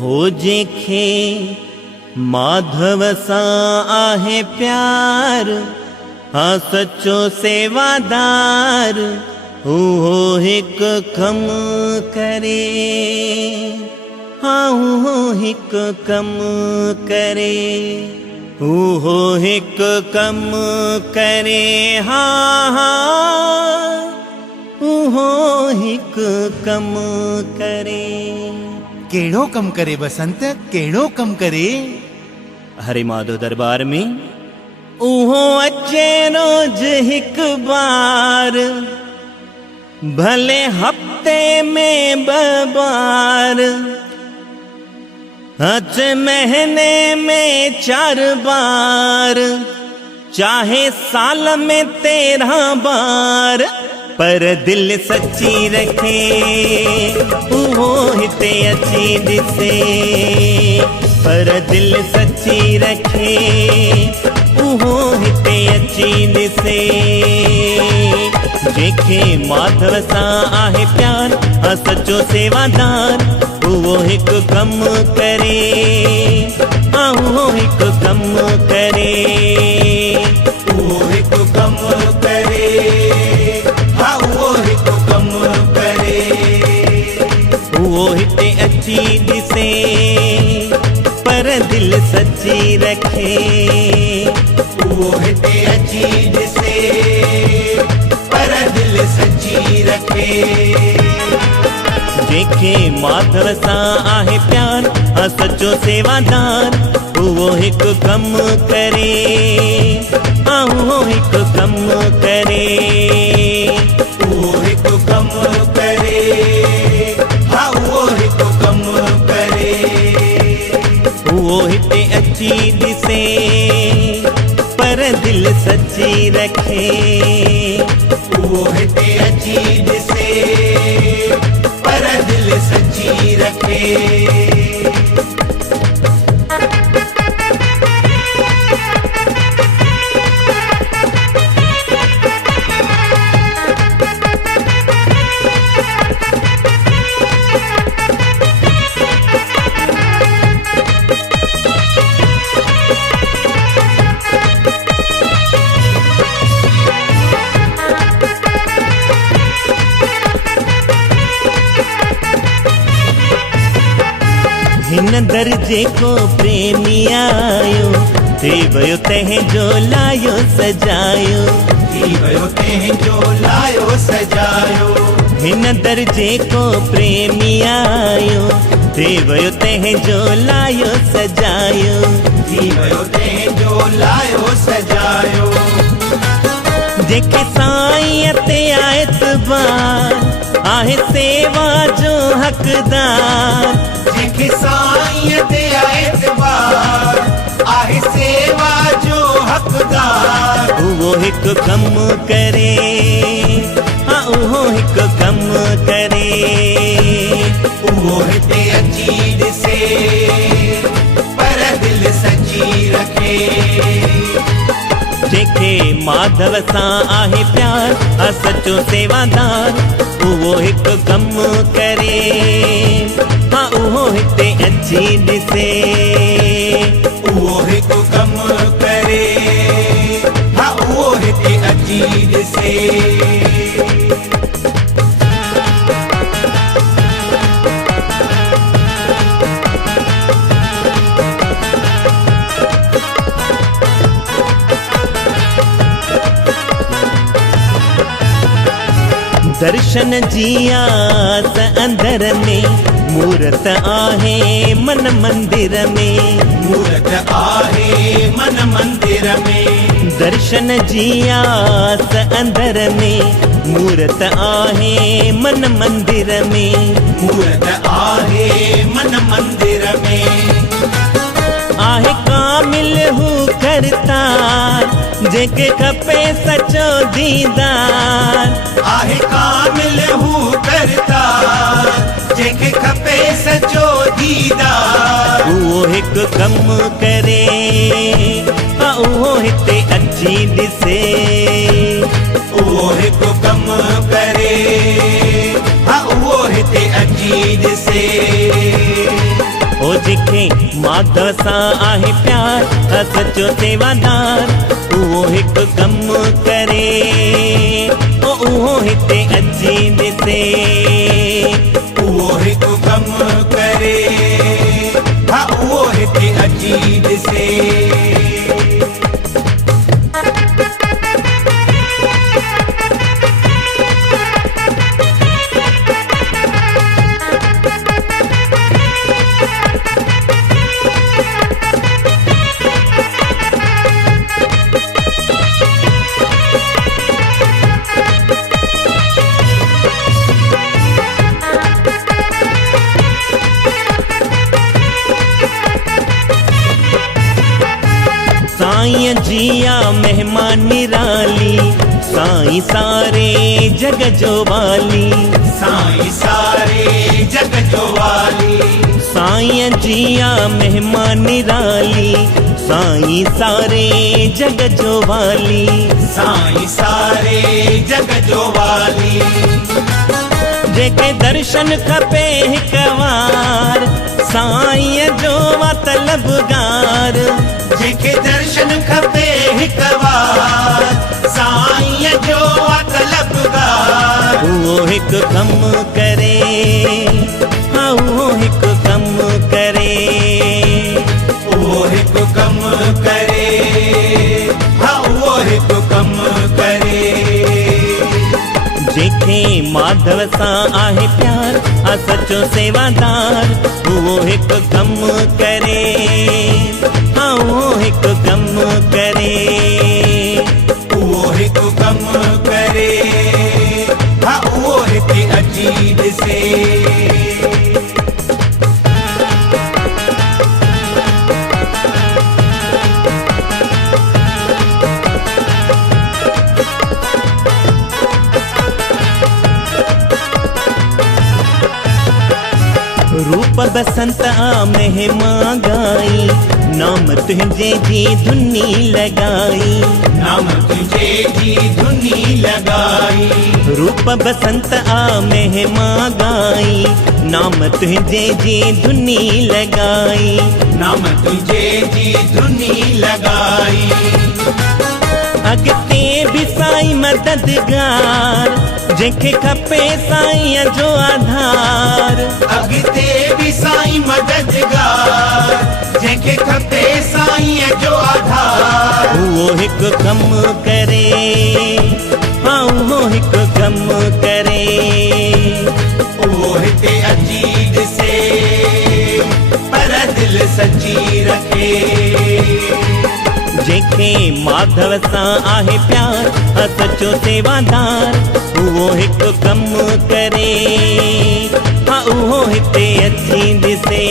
हो जेखे माधव सां आहे प्यार, हाँ सच्चो सेवादार उहो हिक कम करे, हाँ उहो हिक कम करे, उहो हिक कम करे, हाँ हाँ उहो हिक कम करे। केड़ो कम करे बसंत, केड़ो कम करे? हरे माधव दरबार में उहो अचे रोज हिक बार, भले हफ्ते में 2 बार, अचे महीने में 4 बार, चाहे साल में 13 बार, पर दिल सच्ची रखे उहो हिते अची ॾिसे, पर दिल सच्ची रखे उहो हिते अची ॾिसे। जेके माधव सां आहे प्यार, हाँ सच्चो सेवादार उहो हिक कम करे, हाँ उहो हिक कम करे, उहो हिक कम करे, हाँ उहो हिक कम करे। उहो हिते अची ॾिसे, पर दिल सच्ची रखे, उहो हिते अची ॾिसे, पर दिल सच्ची रखे। जेके माधव सां आहे प्यार, हाँ सच्चो सेवादार उहो हिक कम करे, हाँ उहो हिक कम करे, उहो हिक कम करे, हाँ उहो हिक कम करे। उहो हिते अची ॾिसे, पर दिल सच्ची रखे, उहो हिते अची ॾिसे, पर दिल सच्ची रखे। हिन दर्जे को प्रेमी आयो, थी वियो तंहिंजो लायो सजायो, थी वियो तंहिंजो लायो सजायो। हिन दर्जे को प्रेमी आयो, थी वियो तंहिंजो लायो सजायो, थी वियो तंहिंजो लायो सजायो। जेके साईं ते एतबार आहे सेवा जो हक़दार, जेके साईं ते एतबार आहे सेवा जो हक़दार, उहो हिक कम करे, हाँ उहो हिक कम करे, उहो हिते अची ॾिसे, पर दिल सच्ची रखे। जेके माधव सां आहे प्यार, हाँ सच्चो सेवादार उहो हिक कम करे, हाँ उहो हिते अची ॾिसे, उहो हिक कम करे, हाँ उहो हिते अची ॾिसे। दर्शन जी आस अंदर में, मूरत आहे मन मंदिर में, मूरत आहे मन मंदिर में। दर्शन जी आस अंदर में, मूरत आहे मन मंदिर में, मूरत आहे मन मंदिर में। आहे कामिल हू करतार, जेके खपे सचो दीदार, आहे कामिल हू करतार, जेके खपे सचो दीदार। उहो हिक कम करे, हाँ उहो हिते अची ॾिसे, उहो हिक कम करे, हाँ उहो हिते अची ॾिसे। ओ जिखे माधव सां आहे प्यार सचो सेवादार उहो हिकु कमु करे ओ उहो हिते अची ॾिसे उहो हिकु कमु करे हा उहो हिते अची ॾिसे साईं जिया महिमान निराली साईं सारे जग जो वाली साईं सारे जग जो वाली साईं जिया महिमान निराली साईं सारे जग जो वाली साईं सारे जग जो वाली जेके दर्शन खपे हिकु वार साईं जो तलबगार जेके दर्शन खपे हिकु वार साईं जो तलबगार उहो हिकु कमु करे हा उहो हिकु कमु करे उहो हिकु कमु करे हा उहो हिकु कमु करे जेके माधव सां आहे प्यार सचो सेवादार उहो हिकु कमु करे हा उहो हिकु कमु करे उहो हिकु कमु करे हा उहो हिते अची ॾिसे रूप बसंत आ महिमा गाई नाम तुंहिंजे जी धुनी लॻाई नाम तुझे जी धुनी लगाई रूप बसंत आ महिमा गाई नाम तुंहिंजे जी धुनी लॻाई नाम तुझे जी धुनी लगाई अॻिते बि साईं मददगार जंहिंखे खपे साईं जो आधार अॻिते बि साईं मददगार जंहिंखे खपे साईं जो आधार उहो हिकु कमु करे हा उहो हिकु कमु करे उहो हिते अची ॾिसे पर दिलि सची रखे जेके माधव सां आहे प्यार सचो सेवादार उहो हिकु कमु करे हा उहो हिते अची ॾिसे